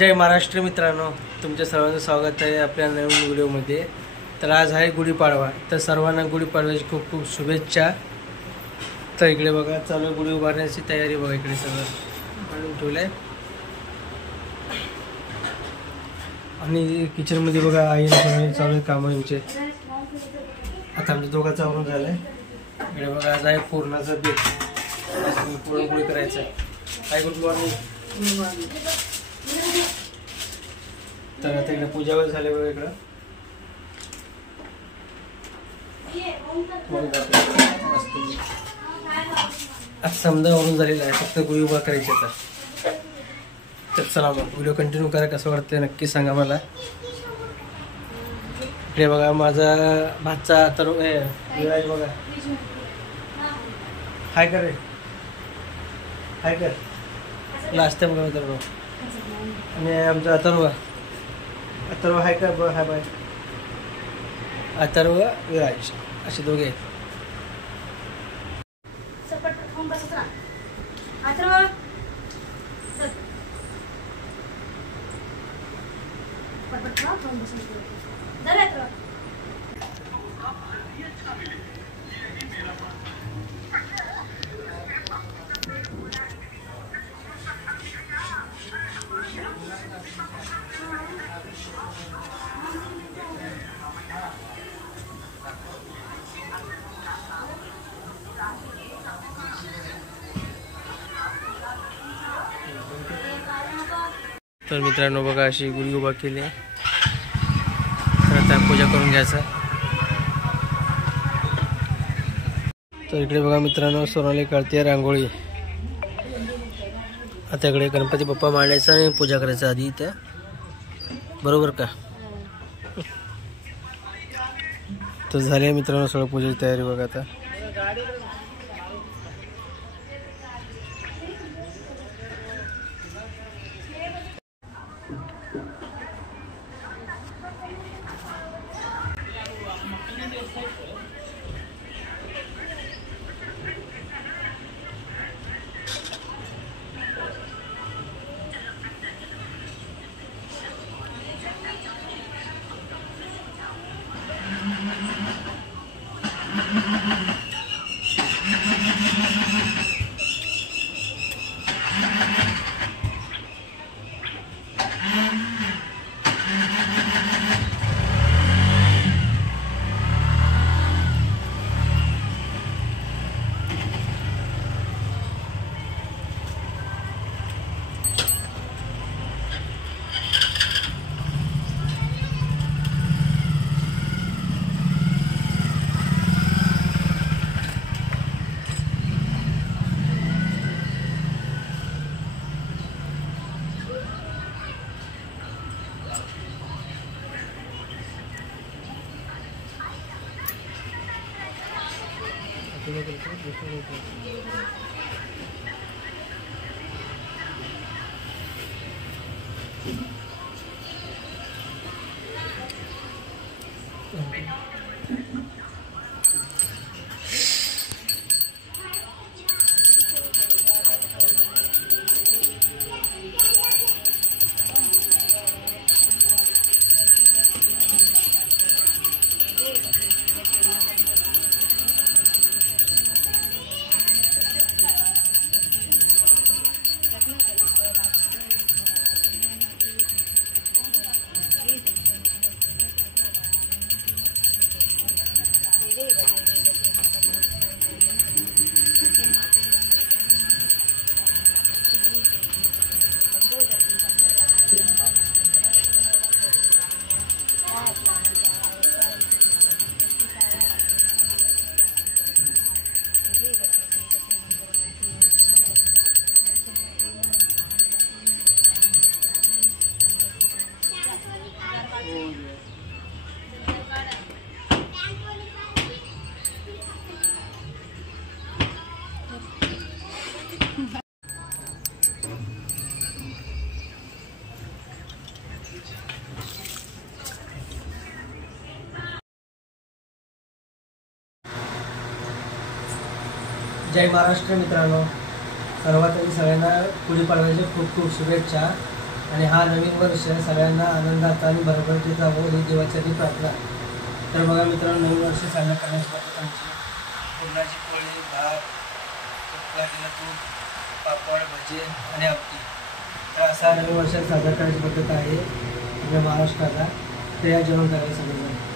जय महाराष्ट्र मित्रांनो, तुमच्या सर्वांचं स्वागत आहे आपल्या नवीन व्हिडिओमध्ये। तर आज आहे गुढीपाडवा, तर सर्वांना गुढीपाडव्याची खूप खूप शुभेच्छा। तर इकडे बघा चालू आहे गुढी उभारण्याची तयारी, बघा इकडे सगळं आणून ठेवलंय। आणि किचनमध्ये बघा आईने चालू आहे कामं यांचे। आता आमच्या दोघांचं आवरून झालंय। इकडे बघा आज आहे पूर्णाचं बेत, पुरणपोळी करायचं आहे। काय गुड मॉर्निंग। तर आता इकडे पूजा वगैरे झाली बघा इकडं। आज समजा वरून झालेला आहे, फक्त गुढी उभा करायची आता। तर चला मग व्हिडिओ कंटिन्यू करा, कसं वाटतंय नक्की सांगा मला। इकडे बघा माझा भाचा तर विराज बघा, हाय कर रे, हाय कर लास्ट टाइम बघा। तर आणि आमचा अथर्व हाय का, हाय बाय। अथर्व विराज असे दोघे आहेत। तर मित्रांनो बघा अशी गुढी उभा केली आहे। तर आता पूजा करून घ्यायचं। तर इकडे बघा मित्रांनो सोनाली काढते रांगोळी। आता इकडे गणपती बाप्पा मांडायचा आणि पूजा करायचं आधी इथं, बरोबर का। तर झाली मित्रांनो सगळं पूजेची तयारी बघा आता। जय महाराष्ट्र मित्रांनो, सर्वात आधी सगळ्यांना गुढीपाडव्याच्या खूप खूप शुभेच्छा। आणि हा नवीन वर्ष सगळ्यांना आनंदाचा आणि भरभराटीचा जावं ही देवाची प्रार्थना. तर बघा मित्रांनो, नवीन वर्ष साजरा करण्याची पद्धत आमची पुरणाची पोळी, भात, तुपातलं तूप, पापड, भजी आणि आमटी. तर असा नवीन वर्ष साजरा करण्याची पद्धत आहे आपल्या महाराष्ट्राला. तर या जेवण करायला सगळेजण.